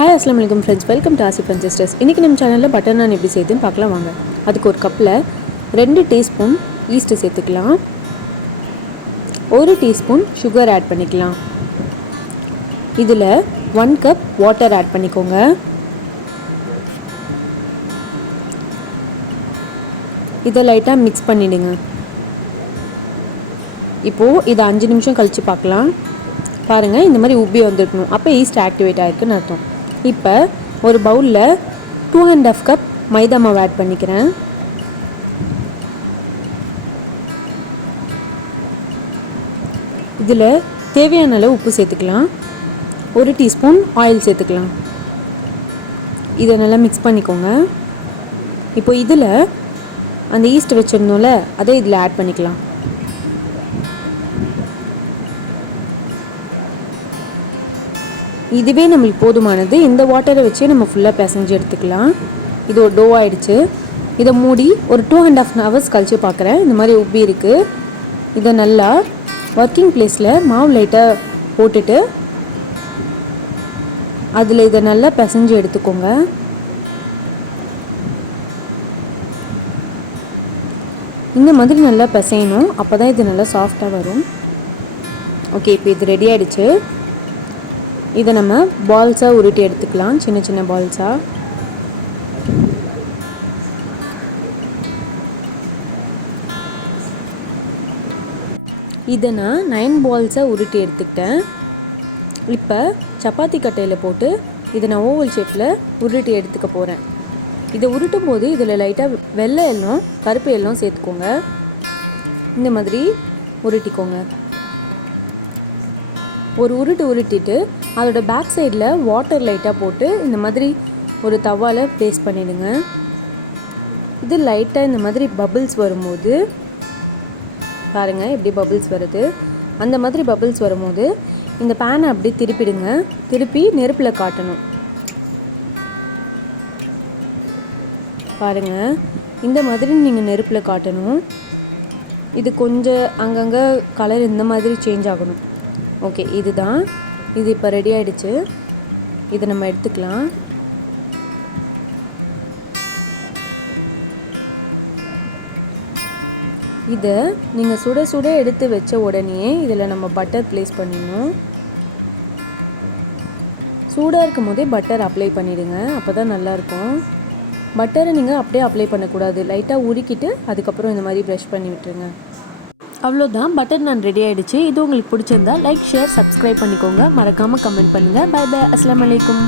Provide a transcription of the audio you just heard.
Hi அஸ்ஸலாமு அலைக்கும் friends, welcome to Asif and sisters. இன்றைக்கி நம்ம சேனலில் பட்டர் நான் எப்படி செய்யுதுன்னு பார்க்கலாம் வாங்க. அதுக்கு ஒரு கப்பில் 2 டீஸ்பூன் ஈஸ்ட்டு சேர்த்துக்கலாம். 1 டீஸ்பூன் சுகர் ஆட் பண்ணிக்கலாம். இதில் 1 கப் வாட்டர் ஆட் பண்ணிக்கோங்க. இதை லைட்டாக மிக்ஸ் பண்ணிவிடுங்க. இப்போது இதை 5 நிமிஷம் கழித்து பார்க்கலாம். பாருங்கள், இந்த மாதிரி உப்பி வந்துடணும். அப்போ ஈஸ்ட் ஆக்டிவேட் ஆகிருக்குன்னு அர்த்தம். இப்போ ஒரு பவுலில் 2½ கப் மைதா மாவு ஆட் பண்ணிக்கிறேன். இதில் தேவையான அளவு உப்பு சேர்த்துக்கலாம். 1 டீஸ்பூன் ஆயில் சேர்த்துக்கலாம். இதை நல்லா மிக்ஸ் பண்ணிக்கோங்க. இப்போ இதில் அந்த ஈஸ்ட் வச்சுருந்தோம்ல, அதை இதில் ஆட் பண்ணிக்கலாம். இதுவே நம்மளுக்கு போதுமானது. இந்த வாட்டரை வச்சு நம்ம ஃபுல்லாக பிசைஞ்சு எடுத்துக்கலாம். இது ஒரு டோ ஆகிடுச்சு. இதை மூடி ஒரு 2½ ஹவர்ஸ் கழித்து பார்க்குறேன். இந்த மாதிரி உப்பி இருக்குது. இதை நல்லா ஒர்க்கிங் பிளேஸில் மாவு லைட்டாக போட்டுட்டு அதில் இதை நல்லா பிசைஞ்சு எடுத்துக்கோங்க. இந்த மாதிரி நல்லா பிசையணும். அப்போ தான் இது நல்லா சாஃப்டாக வரும். ஓகே, இப்போ இது ரெடி ஆகிடுச்சு. இதை நம்ம பால்ஸாக உருட்டி எடுத்துக்கலாம், சின்ன சின்ன பால்ஸாக. இதை நான் 9 பால்ஸாக உருட்டி எடுத்துக்கிட்டேன். இப்போ சப்பாத்தி கட்டையில் போட்டு இதை நான் ஓவல் ஷேப்பில் உருட்டி எடுத்துக்க போகிறேன். இதை உருட்டும் போது இதில் லைட்டாக வெள்ளை எல்லாம் கருப்பு எல்லாம் சேர்த்துக்கோங்க. இந்த மாதிரி உருட்டிக்கோங்க. ஒரு உருட்டிட்டு அதோட பேக் சைடில் வாட்டர் லைட்டாக போட்டு இந்த மாதிரி ஒரு தவாவில் ப்ளேஸ் பண்ணிவிடுங்க. இது லைட்டாக இந்த மாதிரி பபிள்ஸ் வரும்போது பாருங்கள், எப்படி பபிள்ஸ் வருது. அந்த மாதிரி பபிள்ஸ் வரும்போது இந்த பேனை அப்படி திருப்பிடுங்க. திருப்பி நெருப்பில் காட்டணும். பாருங்கள், இந்த மாதிரி நீங்கள் நெருப்பில் காட்டணும். இது கொஞ்சம் அங்கங்கே கலர் இந்த மாதிரி சேஞ்ச் ஆகணும். ஓகே, இதுதான். இது இப்போ ரெடி ஆகிடுச்சு. இதை நம்ம எடுத்துக்கலாம். இதை நீங்கள் சுட சுட எடுத்து வச்ச உடனே இதில் நம்ம பட்டர் ப்ளேஸ் பண்ணிடணும். சூடாக இருக்கும் போதே பட்டர் அப்ளை பண்ணிவிடுங்க. அப்போ தான் நல்லாயிருக்கும். பட்டரை நீங்கள் அப்படியே அப்ளை பண்ணக்கூடாது. லைட்டாக உருக்கிட்டு அதுக்கப்புறம் இந்த மாதிரி ப்ரஷ் பண்ணி விட்டுருங்க. அவ்வளோதான், பட்டர் நான் ரெடி ஆகிடுச்சு. இது உங்களுக்கு பிடிச்சிருந்தா லைக், ஷேர், சப்ஸ்கிரைப் பண்ணிக்கோங்க. மறக்காமல் கமெண்ட் பண்ணுங்கள். Bye bye. அஸ்ஸலாமு அலைக்கும்.